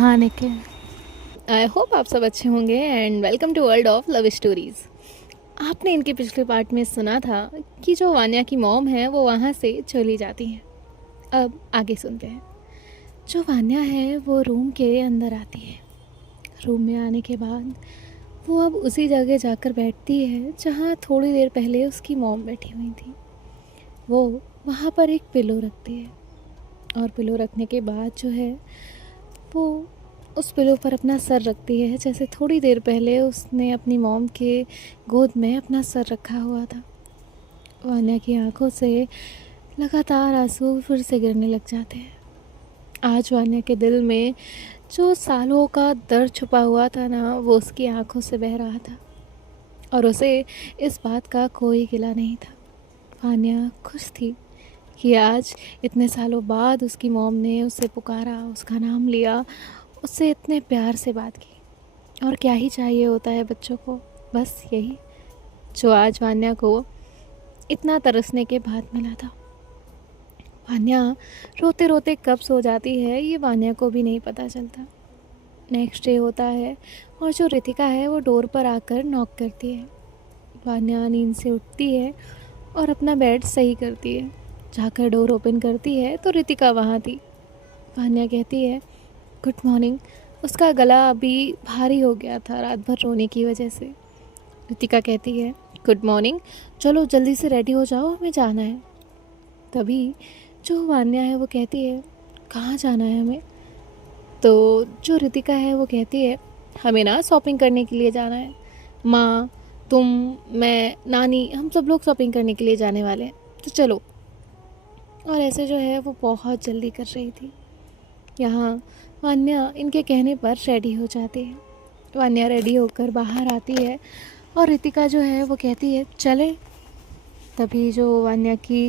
कहानी के। I hope आप सब अच्छे होंगे and welcome to world of love stories. आपने इनके पिछले पार्ट में सुना था कि जो वान्या की मॉम है वो वहाँ से चली जाती है। अब आगे सुनते हैं। जो वान्या है वो रूम के अंदर आती है। रूम में आने के बाद वो अब उसी जगह जाकर बैठती है जहाँ थोड़ी देर पहले उसकी मॉम बैठी हुई थी। वो वहाँ पर एक पिलो रखती है और पिलो रखने के बाद जो है वो उस पिलो पर अपना सर रखती है, जैसे थोड़ी देर पहले उसने अपनी मॉम के गोद में अपना सर रखा हुआ था। वान्या की आंखों से लगातार आंसू फिर से गिरने लग जाते हैं। आज वान्या के दिल में जो सालों का दर्द छुपा हुआ था ना, वो उसकी आंखों से बह रहा था और उसे इस बात का कोई गिला नहीं था। वान्या खुश थी कि आज इतने सालों बाद उसकी मॉम ने उसे पुकारा, उसका नाम लिया, उससे इतने प्यार से बात की। और क्या ही चाहिए होता है बच्चों को, बस यही जो आज वान्या को इतना तरसने के बाद मिला था। वान्या रोते रोते कब सो जाती है ये वान्या को भी नहीं पता चलता। नेक्स्ट डे होता है और जो रितिका है वो डोर पर आकर नॉक करती है। वान्या नींद से उठती है और अपना बेड सही करती है। जाकर डोर ओपन करती है तो रितिका वहाँ थी। वान्या कहती है गुड मॉर्निंग। उसका गला अभी भारी हो गया था रात भर रोने की वजह से। रितिका कहती है गुड मॉर्निंग, चलो जल्दी से रेडी हो जाओ, हमें जाना है। तभी जो वान्या है वो कहती है कहाँ जाना है हमें। तो जो रितिका है वो कहती है हमें ना शॉपिंग करने के लिए जाना है। माँ, तुम, मैं, नानी, हम सब लोग शॉपिंग करने के लिए जाने वाले हैं, तो चलो। और ऐसे जो है वो बहुत जल्दी कर रही थी। यहाँ वान्या इनके कहने पर रेडी हो जाती है। वान्या रेडी होकर बाहर आती है और रितिका जो है वो कहती है चले। तभी जो वान्या की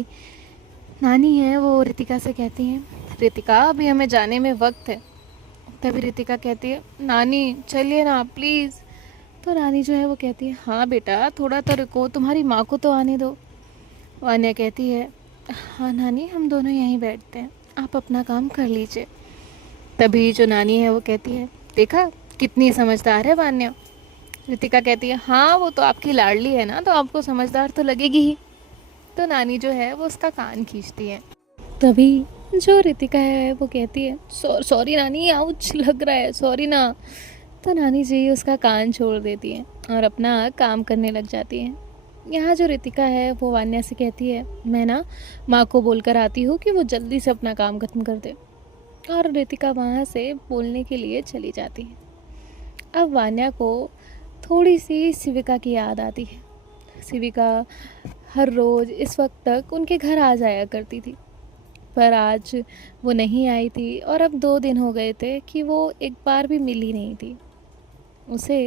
नानी है वो रितिका से कहती हैं रितिका अभी हमें जाने में वक्त है। तभी रितिका कहती है नानी चलिए ना प्लीज़। तो नानी जो है वो कहती है हाँ बेटा थोड़ा तो रुको, तुम्हारी माँ को तो आने दो। वान्या कहती है हाँ नानी, हम दोनों यहीं बैठते हैं, आप अपना काम कर लीजिए। तभी जो नानी है वो कहती है देखा कितनी समझदार है वान्या। रितिका कहती है हाँ वो तो आपकी लाडली है ना, तो आपको समझदार तो लगेगी ही। तो नानी जो है वो उसका कान खींचती है। तभी जो रितिका है वो कहती है सॉरी नानी, आउच लग रहा है, सॉरी ना। तो नानी जी उसका कान छोड़ देती है और अपना काम करने लग जाती है। यहाँ जो रितिका है वो वान्या से कहती है मैं ना माँ को बोलकर आती हूँ कि वो जल्दी से अपना काम खत्म कर दे। और रितिका वहाँ से बोलने के लिए चली जाती है। अब वान्या को थोड़ी सी शिविका की याद आती है। शिविका हर रोज़ इस वक्त तक उनके घर आ जाया करती थी, पर आज वो नहीं आई थी और अब 2 दिन हो गए थे कि वो एक बार भी मिली नहीं थी। उसे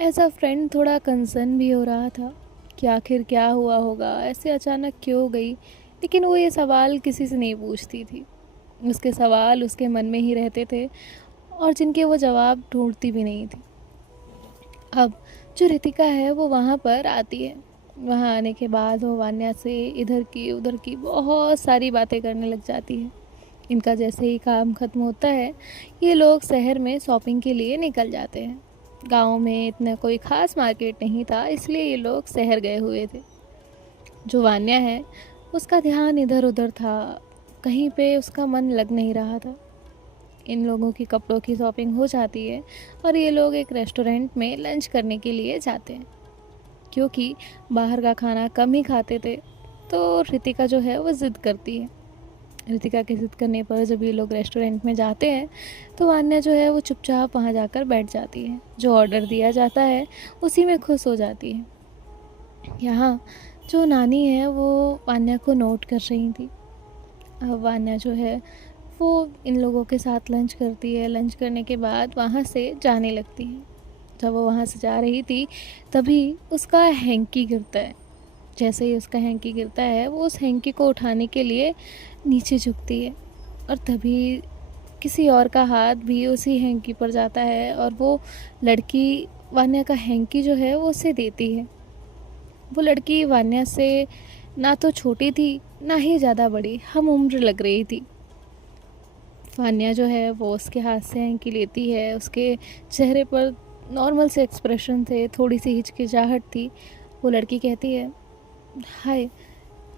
एज अ फ्रेंड थोड़ा कंसर्न भी हो रहा था कि आखिर क्या हुआ होगा, ऐसे अचानक क्यों गई। लेकिन वो ये सवाल किसी से नहीं पूछती थी। उसके सवाल उसके मन में ही रहते थे और जिनके वो जवाब ढूंढती भी नहीं थी। अब जो रितिका है वो वहाँ पर आती है। वहाँ आने के बाद वो वान्या से इधर की उधर की बहुत सारी बातें करने लग जाती है। इनका जैसे ही काम ख़त्म होता है ये लोग शहर में शॉपिंग के लिए निकल जाते हैं। गांव में इतना कोई ख़ास मार्केट नहीं था, इसलिए ये लोग शहर गए हुए थे। जो वान्या है उसका ध्यान इधर उधर था, कहीं पे उसका मन लग नहीं रहा था। इन लोगों की कपड़ों की शॉपिंग हो जाती है और ये लोग एक रेस्टोरेंट में लंच करने के लिए जाते हैं। क्योंकि बाहर का खाना कम ही खाते थे तो रितिका जो है वो ज़िद करती है। रितिका के ज़िद करने पर जब ये लोग रेस्टोरेंट में जाते हैं तो वान्या जो है वो चुपचाप वहाँ जाकर बैठ जाती है। जो ऑर्डर दिया जाता है उसी में खुश हो जाती है। यहाँ जो नानी है वो वान्या को नोट कर रही थी। अब वान्या जो है वो इन लोगों के साथ लंच करती है। लंच करने के बाद वहाँ से जाने लगती है। जब वो वहाँ से जा रही थी तभी उसका हैंकी गिरता है। जैसे ही उसका हैंकी गिरता है वो उस हैंकी को उठाने के लिए नीचे झुकती है और तभी किसी और का हाथ भी उसी हैंकी पर जाता है और वो लड़की वान्या का हैंकी जो है वो उसे देती है। वो लड़की वान्या से ना तो छोटी थी ना ही ज़्यादा बड़ी, हम उम्र लग रही थी। वान्या जो है वो उसके हाथ से हैंकी लेती है। उसके चेहरे पर नॉर्मल से एक्सप्रेशन थे, थोड़ी सी हिचकिचाहट थी। वो लड़की कहती है हाय,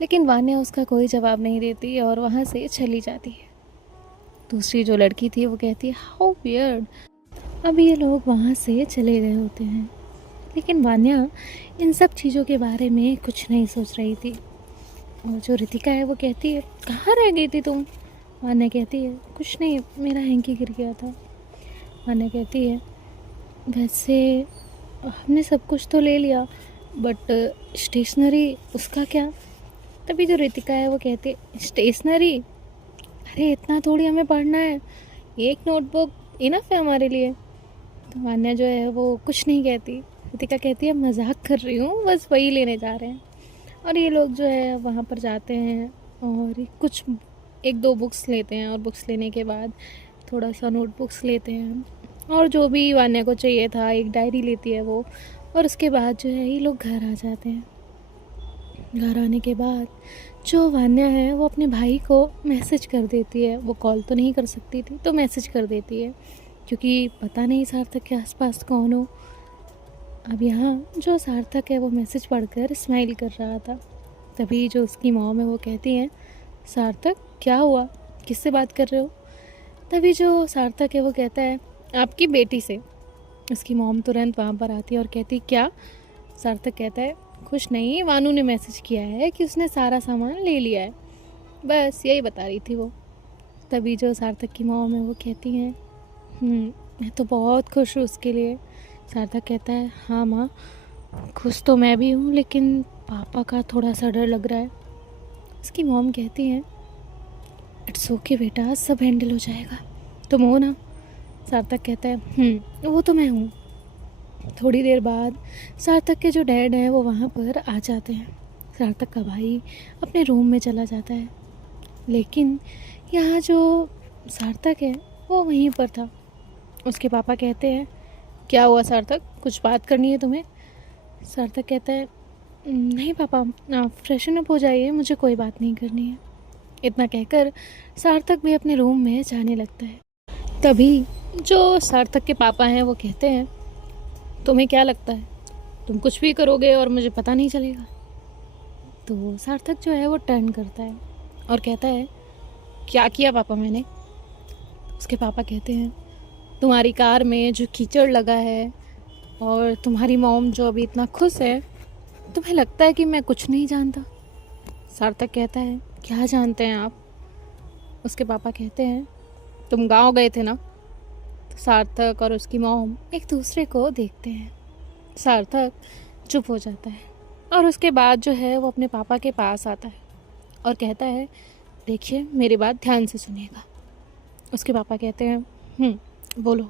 लेकिन वान्या उसका कोई जवाब नहीं देती और वहाँ से चली जाती है। दूसरी जो लड़की थी वो कहती है हाउ वियर्ड। अब ये लोग वहाँ से चले गए होते हैं, लेकिन वान्या इन सब चीज़ों के बारे में कुछ नहीं सोच रही थी। और जो रितिका है वो कहती है कहाँ रह गई थी तुम। वान्या कहती है कुछ नहीं, मेरा हैंकी गिर गया था। वान्या कहती है वैसे हमने सब कुछ तो ले लिया, बट स्टेशनरी उसका क्या। तभी जो रितिका है वो कहती है स्टेशनरी, अरे इतना थोड़ी हमें पढ़ना है, एक नोटबुक इनफ है हमारे लिए। तो वान्या जो है वो कुछ नहीं कहती। रितिका कहती है मजाक कर रही हूँ, बस वही लेने जा रहे हैं। और ये लोग जो है वहाँ पर जाते हैं और कुछ एक दो बुक्स लेते हैं, और बुक्स लेने के बाद थोड़ा सा नोटबुक्स लेते हैं और जो भी वान्या को चाहिए था, एक डायरी लेती है वो। और उसके बाद जो है ये लोग घर आ जाते हैं। घर आने के बाद जो वान्या है वो अपने भाई को मैसेज कर देती है। वो कॉल तो नहीं कर सकती थी तो मैसेज कर देती है, क्योंकि पता नहीं सार्थक के आसपास कौन हो। अब यहाँ जो सार्थक है वो मैसेज पढ़कर स्माइल कर रहा था। तभी जो उसकी मॉम है वो कहती है सार्थक क्या हुआ, किससे बात कर रहे हो। तभी जो सार्थक है वो कहता है आपकी बेटी से। उसकी मॉम तुरंत वहाँ पर आती है और कहती क्या। सार्थक कहता है कुछ नहीं, वानू ने मैसेज किया है कि उसने सारा सामान ले लिया है, बस यही बता रही थी वो। तभी जो सार्थक की मॉम है वो कहती हैं मैं तो बहुत खुश हूँ उसके लिए। सार्थक कहता है हाँ माँ, खुश तो मैं भी हूँ, लेकिन पापा का थोड़ा सा डर लग रहा है। उसकी मॉम कहती हैं इट्स ओके बेटा, सब हैंडल हो जाएगा, तुम हो ना। सार्थक कहता है वो तो मैं हूँ। थोड़ी देर बाद सार्थक के जो डैड हैं वो वहाँ पर आ जाते हैं। सार्थक का भाई अपने रूम में चला जाता है, लेकिन यहाँ जो सार्थक है वो वहीं पर था। उसके पापा कहते हैं क्या हुआ सार्थक, कुछ बात करनी है तुम्हें। सार्थक कहता है नहीं पापा, आप फ्रेशन अप हो जाइए, मुझे कोई बात नहीं करनी है। इतना कहकर सार्थक भी अपने रूम में जाने लगता है। तभी जो सार्थक के पापा हैं वो कहते हैं तुम्हें क्या लगता है तुम कुछ भी करोगे और मुझे पता नहीं चलेगा। तो सार्थक जो है वो टर्न करता है और कहता है क्या किया पापा मैंने। उसके पापा कहते हैं तुम्हारी कार में जो कीचड़ लगा है और तुम्हारी मॉम जो अभी इतना खुश है, तुम्हें लगता है कि मैं कुछ नहीं जानता। सार्थक कहता है क्या जानते हैं आप। उसके पापा कहते हैं तुम गांव गए थे ना। तो सार्थक और उसकी मॉम एक दूसरे को देखते हैं। सार्थक चुप हो जाता है और उसके बाद जो है वो अपने पापा के पास आता है और कहता है देखिए मेरी बात ध्यान से सुनिएगा। उसके पापा कहते हैं बोलो।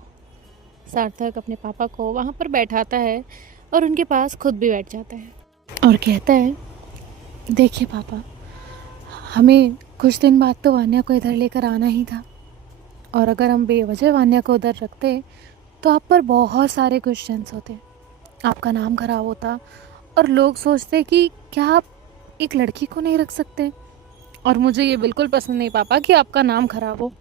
सार्थक अपने पापा को वहाँ पर बैठाता है और उनके पास खुद भी बैठ जाता है और कहता है देखिए पापा, हमें कुछ दिन बाद तो वान्या को इधर लेकर आना ही था, और अगर हम बेवजह वान्या को उधर रखते तो आप पर बहुत सारे क्वेश्चंस होते, आपका नाम खराब होता और लोग सोचते कि क्या आप एक लड़की को नहीं रख सकते। और मुझे ये बिल्कुल पसंद नहीं पापा कि आपका नाम खराब हो,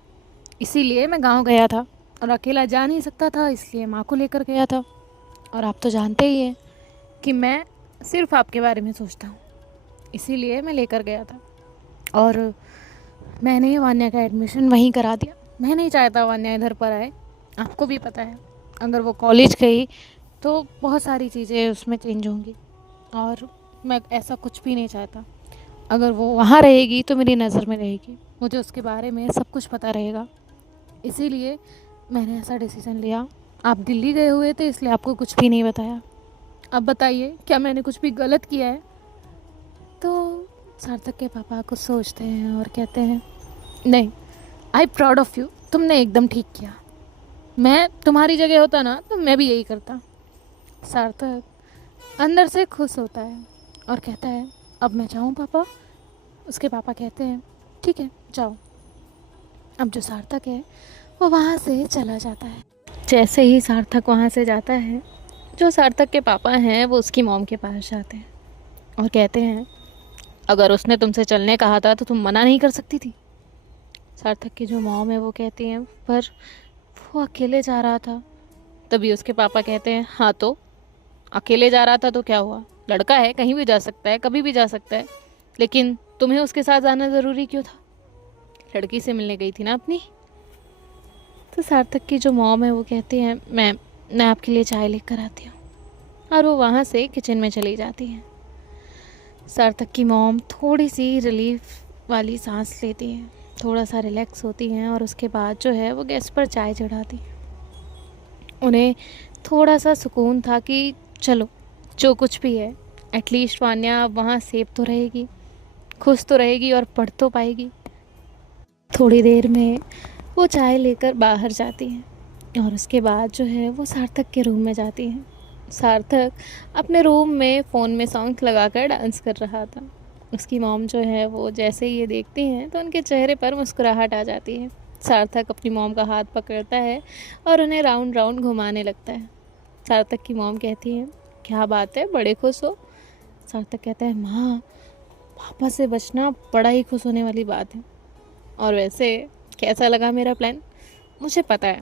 इसीलिए मैं गांव गया था और अकेला जा नहीं सकता था, इसलिए माँ को लेकर गया था। और आप तो जानते ही हैं कि मैं सिर्फ आपके बारे में सोचता हूँ, इसीलिए मैं लेकर गया था। और मैंने वान्या का एडमिशन वहीं करा दिया। मैं नहीं चाहता वान्या इधर पर आए, आपको भी पता है अगर वो कॉलेज गई तो बहुत सारी चीज़ें उसमें चेंज होंगी, और मैं ऐसा कुछ भी नहीं चाहता। अगर वो वहाँ रहेगी तो मेरी नज़र में रहेगी, मुझे उसके बारे में सब कुछ पता रहेगा, इसीलिए मैंने ऐसा डिसीज़न लिया। आप दिल्ली गए हुए थे इसलिए आपको कुछ भी नहीं बताया। अब बताइए क्या मैंने कुछ भी गलत किया है। तो सार्थक के पापा कुछ सोचते हैं और कहते हैं नहीं, आई प्राउड ऑफ यू, तुमने एकदम ठीक किया, मैं तुम्हारी जगह होता ना तो मैं भी यही करता। सार्थक अंदर से खुश होता है और कहता है अब मैं जाऊँ पापा। उसके पापा कहते हैं ठीक है जाओ। अब जो सार्थक है वो वहाँ से चला जाता है। जैसे ही सार्थक वहाँ से जाता है, जो सार्थक के पापा हैं वो उसकी मॉम के पास जाते हैं और कहते हैं अगर उसने तुमसे चलने कहा था तो तुम मना नहीं कर सकती थी। सार्थक की जो मॉम है वो कहती हैं पर वो अकेले जा रहा था। तभी उसके पापा कहते हैं हाँ तो अकेले जा रहा था तो क्या हुआ, लड़का है कहीं भी जा सकता है कभी भी जा सकता है, लेकिन तुम्हें उसके साथ जाना ज़रूरी क्यों था? लड़की से मिलने गई थी ना अपनी। तो सार्थक की जो मॉम है वो कहती है मैं आपके लिए चाय लेकर आती हूँ, और वो वहाँ से किचन में चली जाती है। सार्थक की मॉम थोड़ी सी रिलीफ वाली सांस लेती है, थोड़ा सा रिलैक्स होती हैं और उसके बाद जो है वो गैस पर चाय चढ़ाती। उन्हें थोड़ा सा सुकून था कि चलो जो कुछ भी है एटलीस्ट वान्या अब वहाँ सेफ तो रहेगी, खुश तो रहेगी और पढ़ तो पाएगी। थोड़ी देर में वो चाय लेकर बाहर जाती हैं और उसके बाद जो है वो सार्थक के रूम में जाती हैं। सार्थक अपने रूम में फ़ोन में सॉन्ग लगाकर डांस कर रहा था। उसकी मॉम जो है वो जैसे ही ये देखती हैं तो उनके चेहरे पर मुस्कुराहट आ जाती है। सार्थक अपनी मॉम का हाथ पकड़ता है और उन्हें राउंड राउंड घुमाने लगता है। सार्थक की मॉम कहती है क्या बात है, बड़े खुश हो? सार्थक कहता है माँ, पापा से बचना बड़ा ही खुश होने वाली बात है। और वैसे कैसा लगा मेरा प्लान? मुझे पता है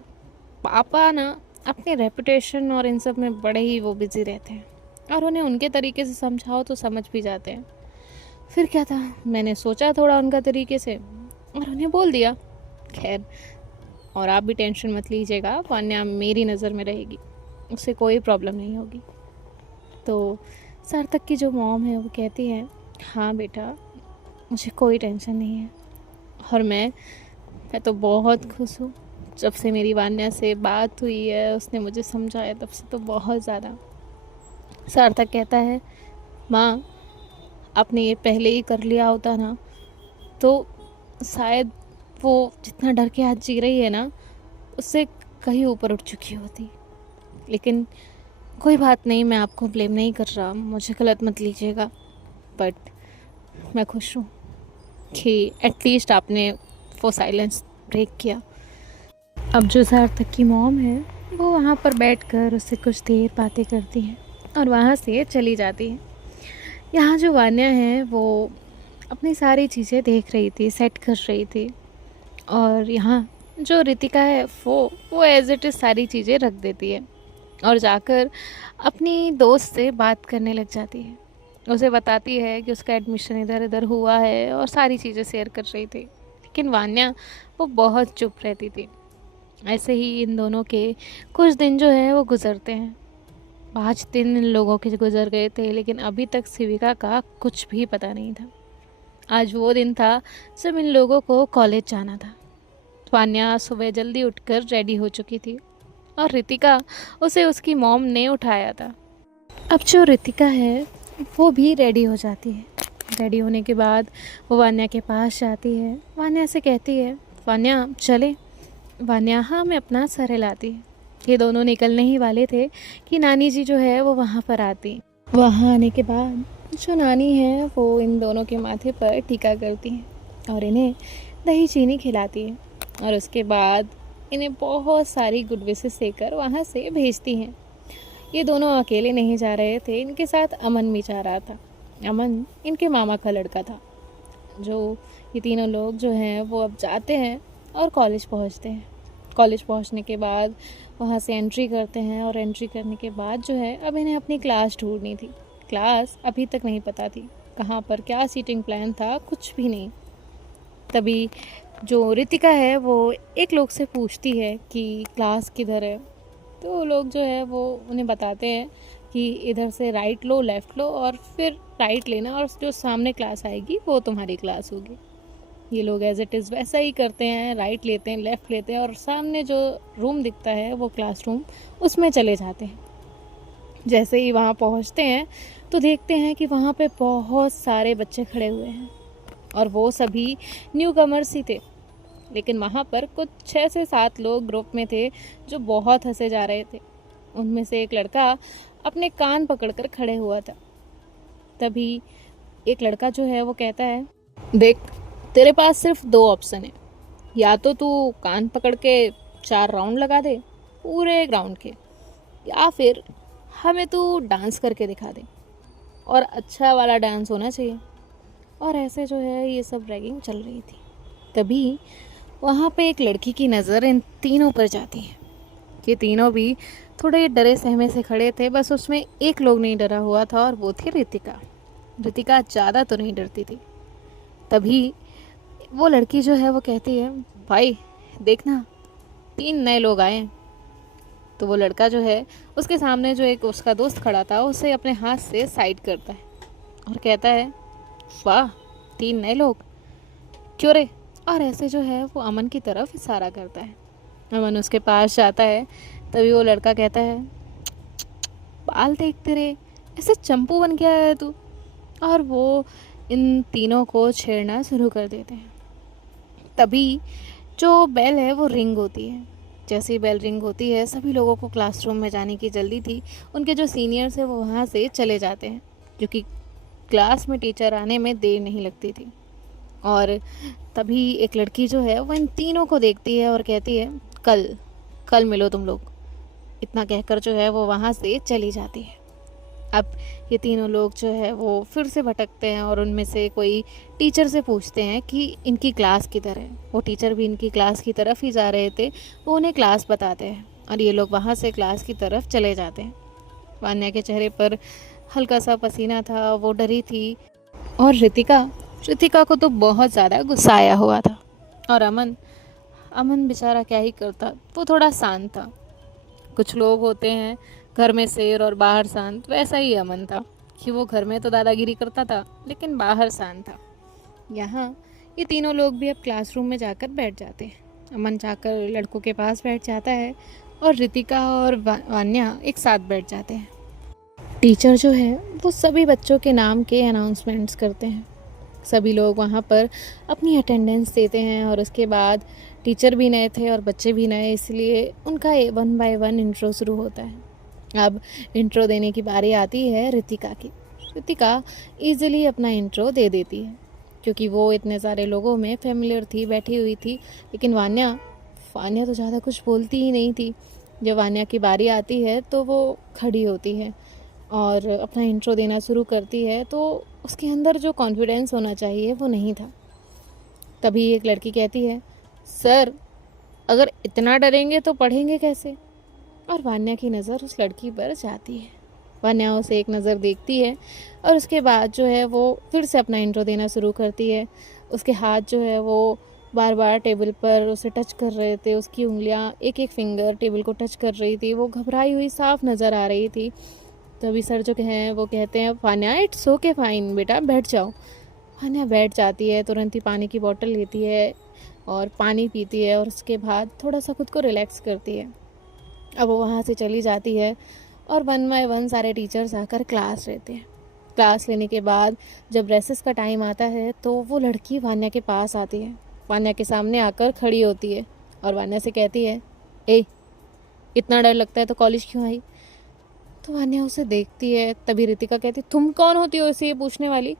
पापा ना अपने रेपुटेशन और इन सब में बड़े ही वो बिज़ी रहते हैं, और उन्हें उनके तरीके से समझाओ तो समझ भी जाते हैं। फिर क्या था, मैंने सोचा थोड़ा उनका तरीके से और उन्हें बोल दिया। खैर, और आप भी टेंशन मत लीजिएगा, वान्या मेरी नज़र में रहेगी, उससे कोई प्रॉब्लम नहीं होगी। तो सार्थक की जो मॉम है वो कहती है हाँ बेटा, मुझे कोई टेंशन नहीं है, और मैं तो बहुत खुश हूँ। जब से मेरी वान्या से बात हुई है, उसने मुझे समझाया, तब से तो बहुत ज़्यादा। सार्थक कहता है माँ, आपने ये पहले ही कर लिया होता ना तो शायद वो जितना डर के आज जी रही है ना उससे कहीं ऊपर उठ चुकी होती। लेकिन कोई बात नहीं, मैं आपको ब्लेम नहीं कर रहा, मुझे गलत मत लीजिएगा, बट मैं खुश हूँ कि एटलीस्ट आपने वो साइलेंस ब्रेक किया। अब जो सार्थक की मॉम है वो वहाँ पर बैठकर उससे कुछ देर बातें करती हैं और वहाँ से चली जाती है। यहाँ जो वान्या है वो अपनी सारी चीज़ें देख रही थी, सेट कर रही थी, और यहाँ जो रितिका है वो एज इट इज़ सारी चीज़ें रख देती है और जाकर अपनी दोस्त से बात करने लग जाती है। उसे बताती है कि उसका एडमिशन इधर इधर हुआ है और सारी चीज़ें शेयर कर रही थी, लेकिन वान्या वो बहुत चुप रहती थी। ऐसे ही इन दोनों के कुछ दिन जो है वो गुजरते हैं। 5 दिन इन लोगों के गुजर गए थे, लेकिन अभी तक शिविका का कुछ भी पता नहीं था। आज वो दिन था जब इन लोगों को कॉलेज जाना था। वान्या सुबह जल्दी उठकर रेडी हो चुकी थी और रितिका उसे उसकी मॉम ने उठाया था। अब जो रितिका है वो भी रेडी हो जाती है। रेडी होने के बाद वो वान्या के पास जाती है, वान्या से कहती है वान्या चले। वान्या हाँ मैं अपना सर हिलाती है। ये दोनों निकलने ही वाले थे कि नानी जी जो है वो वहाँ पर आती। वहाँ आने के बाद जो नानी है वो इन दोनों के माथे पर टीका करती हैं और इन्हें दही चीनी खिलाती है, और उसके बाद इन्हें बहुत सारी गुड विशेस देकर वहाँ से भेजती हैं। ये दोनों अकेले नहीं जा रहे थे, इनके साथ अमन भी जा रहा था। अमन इनके मामा का लड़का था। जो ये तीनों लोग जो हैं वो अब जाते हैं और कॉलेज पहुंचते हैं। कॉलेज पहुंचने के बाद वहाँ से एंट्री करते हैं, और एंट्री करने के बाद जो है अब इन्हें अपनी क्लास ढूंढनी थी। क्लास अभी तक नहीं पता थी कहाँ पर क्या सीटिंग प्लान था, कुछ भी नहीं। तभी जो रितिका है वो एक लोग से पूछती है कि क्लास किधर है। तो वो लोग जो है वो उन्हें बताते हैं कि इधर से राइट लो, लेफ़्ट लो और फिर राइट लेना, और जो सामने क्लास आएगी वो तुम्हारी क्लास होगी। ये लोग एज इट इज़ वैसा ही करते हैं, राइट लेते हैं, लेफ़्ट लेते हैं, और सामने जो रूम दिखता है वो क्लासरूम, उसमें चले जाते हैं। जैसे ही वहाँ पहुँचते हैं तो देखते हैं कि वहाँ पे बहुत सारे बच्चे खड़े हुए हैं, और वो सभी न्यू कमर्स ही थे। लेकिन वहाँ पर कुछ 6 से 7 लोग ग्रुप में थे जो बहुत हंसे जा रहे थे। उनमें से एक लड़का अपने कान पकड़कर खड़े हुआ था। तभी एक लड़का जो है वो कहता है देख, तेरे पास सिर्फ 2 ऑप्शन है, या तो तू कान पकड़ के 4 राउंड लगा दे पूरे ग्राउंड के, या फिर हमें तू डांस करके दिखा दे, और अच्छा वाला डांस होना चाहिए। और ऐसे जो है ये सब रैगिंग चल रही थी। तभी वहाँ पे एक लड़की की नज़र इन तीनों पर जाती है। ये तीनों भी थोड़े डरे सहमे से खड़े थे, बस उसमें एक लोग नहीं डरा हुआ था और वो थी रितिका। रितिका ज़्यादा तो नहीं डरती थी। तभी वो लड़की जो है वो कहती है, भाई देखना 3 नए लोग आए हैं। तो वो लड़का जो है उसके सामने जो एक उसका दोस्त खड़ा था उसे अपने हाथ से साइड करता है और कहता है, वाह 3 नए लोग, क्यों रे। और ऐसे जो है वो अमन की तरफ इशारा करता है। अमन उसके पास जाता है। तभी वो लड़का कहता है, बाल देख तेरे ऐसे चंपू बन गया है तू। और वो इन तीनों को छेड़ना शुरू कर देते हैं। तभी जो बेल है वो रिंग होती है। जैसे ही बेल रिंग होती है, सभी लोगों को क्लासरूम में जाने की जल्दी थी। उनके जो सीनियर्स हैं वो वहाँ से चले जाते हैं, क्योंकि क्लास में टीचर आने में देर नहीं लगती थी। और तभी एक लड़की जो है वो इन तीनों को देखती है और कहती है, कल कल मिलो तुम लोग। इतना कहकर जो है वो वहाँ से चली जाती है। अब ये तीनों लोग जो है वो फिर से भटकते हैं और उनमें से कोई टीचर से पूछते हैं कि इनकी क्लास किधर है। वो टीचर भी इनकी क्लास की तरफ ही जा रहे थे। वो उन्हें क्लास बताते हैं और ये लोग वहाँ से क्लास की तरफ चले जाते हैं। वान्या के चेहरे पर हल्का सा पसीना था, वो डरी थी। और रितिका को तो बहुत ज़्यादा गुस्सा आया हुआ था। और अमन अमन बेचारा क्या ही करता, वो थोड़ा शांत था। कुछ लोग होते हैं घर में शेर और बाहर शांत, वैसा ही अमन था कि वो घर में तो दादागिरी करता था लेकिन बाहर शांत था। यहाँ ये तीनों लोग भी अब क्लासरूम में जाकर बैठ जाते हैं। अमन जाकर लड़कों के पास बैठ जाता है और रितिका और वान्या एक साथ बैठ जाते हैं। टीचर जो है वो सभी बच्चों के नाम के अनाउंसमेंट्स करते हैं। सभी लोग वहाँ पर अपनी अटेंडेंस देते हैं और उसके बाद टीचर भी नए थे और बच्चे भी नए, इसलिए उनका 1 बाय 1 इंट्रो शुरू होता है। अब इंट्रो देने की बारी आती है रितिका की। रितिका ईज़िली अपना इंट्रो दे देती है, क्योंकि वो इतने सारे लोगों में फेमिलियर थी, बैठी हुई थी। लेकिन वान्या तो ज़्यादा कुछ बोलती ही नहीं थी। जब वान्या की बारी आती है तो वो खड़ी होती है और अपना इंट्रो देना शुरू करती है, तो उसके अंदर जो कॉन्फिडेंस होना चाहिए वो नहीं था। तभी एक लड़की कहती है, सर अगर इतना डरेंगे तो पढ़ेंगे कैसे। और वान्या की नज़र उस लड़की पर जाती है। वान्या उसे एक नज़र देखती है और उसके बाद जो है वो फिर से अपना इंट्रो देना शुरू करती है। उसके हाथ जो है वो बार बार टेबल पर उसे टच कर रहे थे। उसकी उंगलियां एक एक फिंगर टेबल को टच कर रही थी। वो घबराई हुई साफ नज़र आ रही थी। तभी सर जो हैं वो कहते हैं, वान्या इट्स ओके फाइन बेटा, बैठ जाओ। वान्या बैठ जाती है, तुरंत ही पानी की बोतल लेती है और पानी पीती है और उसके बाद थोड़ा सा खुद को रिलैक्स करती है। अब वो वहाँ से चली जाती है और 1 बाय 1 सारे टीचर्स आकर क्लास लेते हैं। क्लास लेने के बाद जब रेसेस का टाइम आता है तो वो लड़की वान्या के पास आती है। वान्या के सामने आकर खड़ी होती है और वान्या से कहती है, ए इतना डर लगता है तो कॉलेज क्यों आई। तो वान्या उसे देखती है। तभी रितिका कहती, तुम कौन होती हो इसे ये पूछने वाली।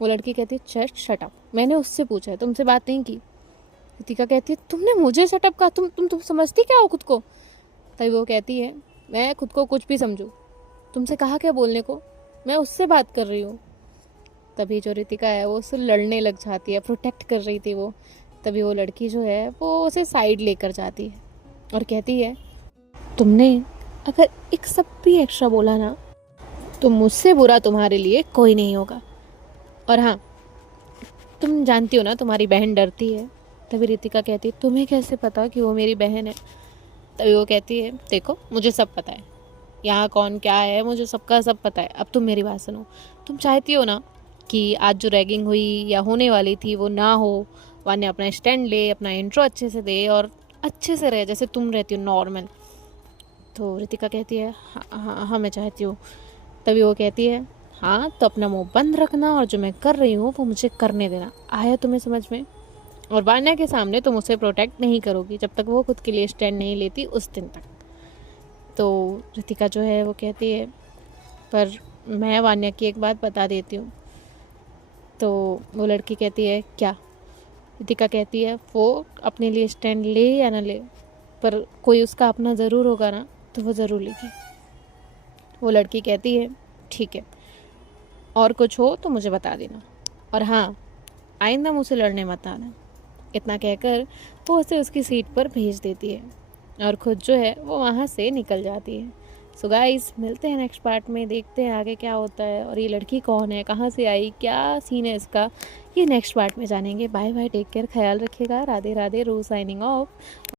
वो लड़की कहती है, जस्ट शट अप, मैंने उससे पूछा है, तुमसे बात नहीं की। रितिका कहती है, तुमने मुझे शट अप कहा, तुम समझती क्या हो खुद को। तभी वो कहती है, मैं खुद को कुछ भी समझूं, तुमसे कहा क्या बोलने को, मैं उससे बात कर रही हूँ। तभी जो रितिका है वो उससे लड़ने लग जाती है, प्रोटेक्ट कर रही थी वो। तभी वो लड़की जो है वो उसे साइड लेकर जाती है और कहती है, तुमने अगर एक सब भी एक्स्ट्रा बोला ना तो मुझसे बुरा तुम्हारे लिए कोई नहीं होगा। और हाँ, तुम जानती हो ना तुम्हारी बहन डरती है। तभी रितिका कहती है, तुम्हें कैसे पता कि वो मेरी बहन है। तभी वो कहती है, देखो मुझे सब पता है, यहाँ कौन क्या है मुझे सबका सब पता है। अब तुम मेरी बात सुनो, तुम चाहती हो ना कि आज जो रैगिंग हुई या होने वाली थी वो ना हो, वान्या अपना स्टैंड ले, अपना इंट्रो अच्छे से दे और अच्छे से रहे जैसे तुम रहती हो नॉर्मल। तो रितिका कहती है, हाँ हाँ हाँ मैं चाहती हूँ। तभी वो कहती है, हाँ तो अपना मुंह बंद रखना और जो मैं कर रही हूँ वो मुझे करने देना, आया तुम्हें समझ में। और वान्या के सामने तुम उसे प्रोटेक्ट नहीं करोगी जब तक वो खुद के लिए स्टैंड नहीं लेती उस दिन तक। तो रितिका जो है वो कहती है, पर मैं वान्या की एक बात बता देती हूँ। तो वो लड़की कहती है, क्या। रितिका कहती है, वो अपने लिए स्टैंड ले या ना ले, पर कोई उसका अपना ज़रूर होगा ना, तो वो ज़रूर लेगी। वो लड़की कहती है, ठीक है, और कुछ हो तो मुझे बता देना, और हाँ आइंदा मुझसे लड़ने मत आना। इतना कहकर वो उसे उसकी सीट पर भेज देती है और खुद जो है वो वहाँ से निकल जाती है। सो गाइस, मिलते हैं नेक्स्ट पार्ट में, देखते हैं आगे क्या होता है और ये लड़की कौन है, कहाँ से आई, क्या सीन है इसका, ये नेक्स्ट पार्ट में जानेंगे। बाय बाय, टेक केयर, ख्याल रखिएगा। राधे राधे, रू साइनिंग ऑफ।